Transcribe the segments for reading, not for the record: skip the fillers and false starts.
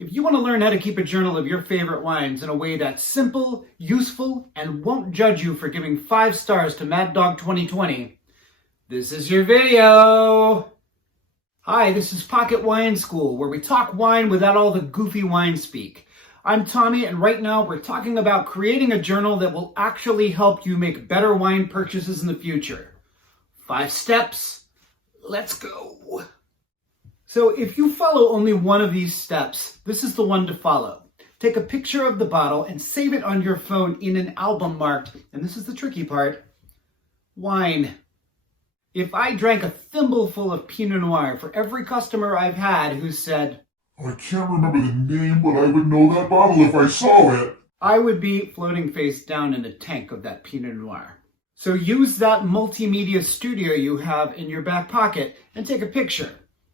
If you want to learn how to keep a journal of your favorite wines in a way that's simple, useful, and won't judge you for giving 5 stars to Mad Dog 2020, this is your video! Hi, this is Pocket Wine School, where we talk wine without all the goofy wine speak. I'm Tommy, and right now we're talking about creating a journal that will actually help you make better wine purchases in the future. 5 steps. Let's go! So if you follow only one of these steps, this is the one to follow. Take a picture of the bottle and save it on your phone in an album marked, and this is the tricky part, wine. If I drank a thimbleful of Pinot Noir for every customer I've had who said, I can't remember the name, but I would know that bottle if I saw it, I would be floating face down in a tank of that Pinot Noir. So use that multimedia studio you have in your back pocket and take a picture.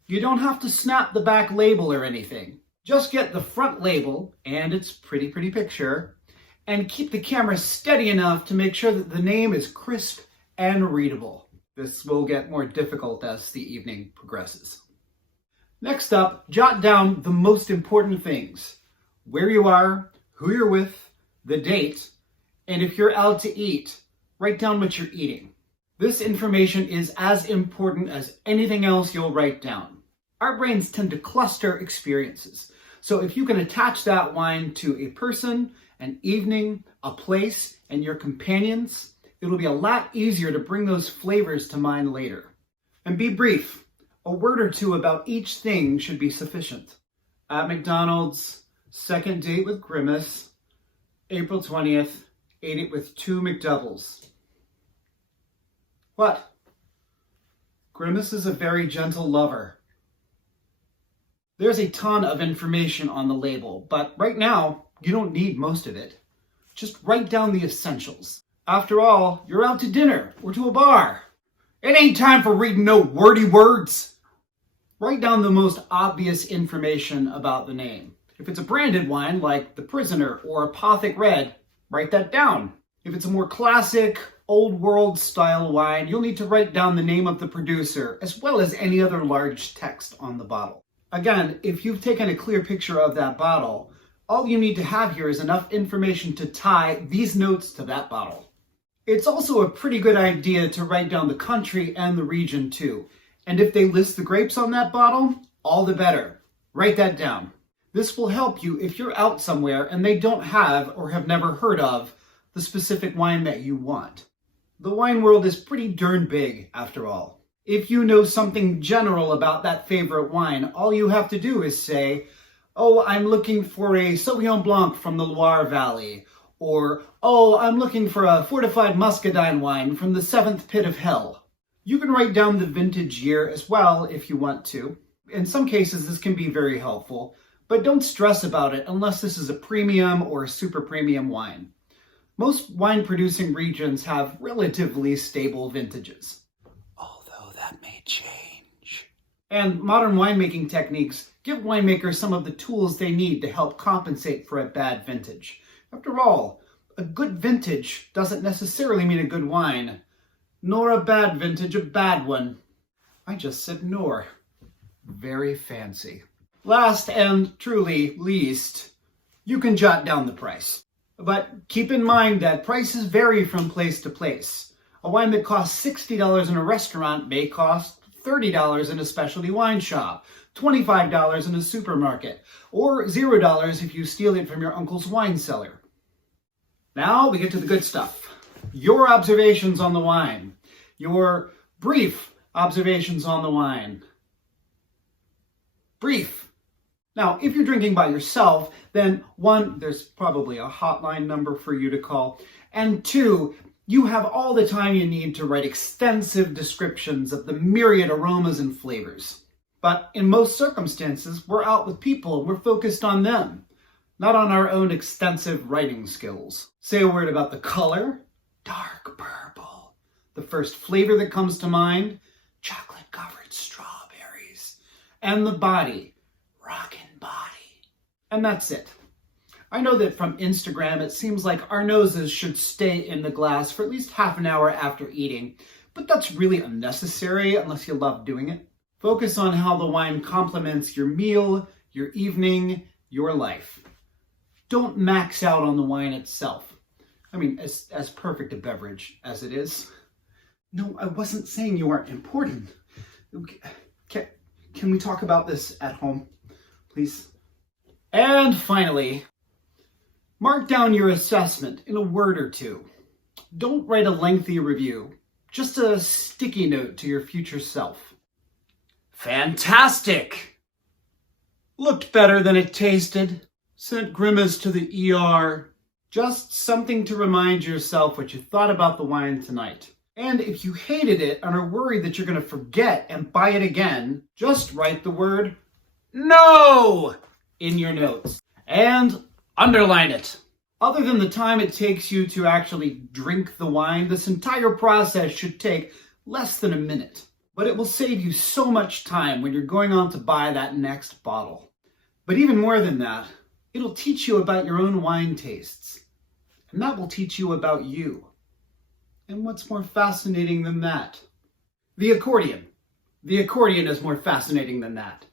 You don't have to snap the back label or anything. Just get the front label and its pretty picture and keep the camera steady enough to make sure that the name is crisp and readable. This will get more difficult as the evening progresses. Next up, jot down the most important things. Where you are, who you're with, the date, and if you're out to eat, write down what you're eating. This information is as important as anything else you'll write down. Our brains tend to cluster experiences. So if you can attach that wine to a person, an evening, a place, and your companions, it'll be a lot easier to bring those flavors to mind later. And be brief. A word or two about each thing should be sufficient. At McDonald's, second date with Grimace, April 20th, ate it with 2 McDoubles. What? Grimace is a very gentle lover. There's a ton of information on the label, but right now, you don't need most of it. Just write down the essentials. After all, you're out to dinner or to a bar. It ain't time for reading no wordy words. Write down the most obvious information about the name. If it's a branded wine like The Prisoner or Apothic Red, write that down. If it's a more classic, old world style wine, you'll need to write down the name of the producer as well as any other large text on the bottle. Again, if you've taken a clear picture of that bottle, all you need to have here is enough information to tie these notes to that bottle. It's also a pretty good idea to write down the country and the region too. And if they list the grapes on that bottle, all the better. Write that down. This will help you if you're out somewhere and they don't have or have never heard of the specific wine that you want. The wine world is pretty darn big, after all. If you know something general about that favorite wine, all you have to do is say, oh, I'm looking for a Sauvignon Blanc from the Loire Valley, or, oh, I'm looking for a fortified muscadine wine from the 7th pit of hell. You can write down the vintage year as well if you want to. In some cases, this can be very helpful, but don't stress about it unless this is a premium or a super premium wine. Most wine-producing regions have relatively stable vintages. Although that may change. And modern winemaking techniques give winemakers some of the tools they need to help compensate for a bad vintage. After all, a good vintage doesn't necessarily mean a good wine, nor a bad vintage a bad one. I just said nor. Very fancy. Last and truly least, you can jot down the price. But keep in mind that prices vary from place to place. A wine that costs $60 in a restaurant may cost $30 in a specialty wine shop, $25 in a supermarket, or $0 if you steal it from your uncle's wine cellar. Now we get to the good stuff. Your observations on the wine. Your brief observations on the wine. Brief. Now, if you're drinking by yourself, then 1, there's probably a hotline number for you to call, and 2, you have all the time you need to write extensive descriptions of the myriad aromas and flavors. But in most circumstances, we're out with people and we're focused on them, not on our own extensive writing skills. Say a word about the color, dark purple. The first flavor that comes to mind, chocolate-covered strawberries. And the body, rockin' body. And that's it. I know that from Instagram, it seems like our noses should stay in the glass for at least half an hour after eating, but that's really unnecessary unless you love doing it. Focus on how the wine complements your meal, your evening, your life. Don't max out on the wine itself. I mean, as perfect a beverage as it is. No, I wasn't saying you aren't important. Can we talk about this at home, please? And finally, mark down your assessment in a word or two. Don't write a lengthy review, just a sticky note to your future self. Fantastic! Looked better than it tasted. Sent Grimace to the ER. Just something to remind yourself what you thought about the wine tonight. And if you hated it and are worried that you're going to forget and buy it again, just write the word NO in your notes and underline it. Other than the time it takes you to actually drink the wine, this entire process should take less than a minute. But it will save you so much time when you're going on to buy that next bottle. But even more than that, it'll teach you about your own wine tastes. And that will teach you about you. And what's more fascinating than that? The accordion. The accordion is more fascinating than that.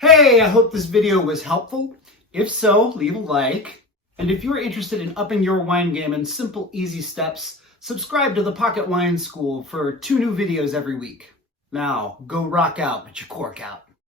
Hey, I hope this video was helpful. If so, leave a like. And if you're interested in upping your wine game in simple, easy steps, subscribe to the Pocket Wine School for 2 new videos every week. Now, go rock out with your cork out.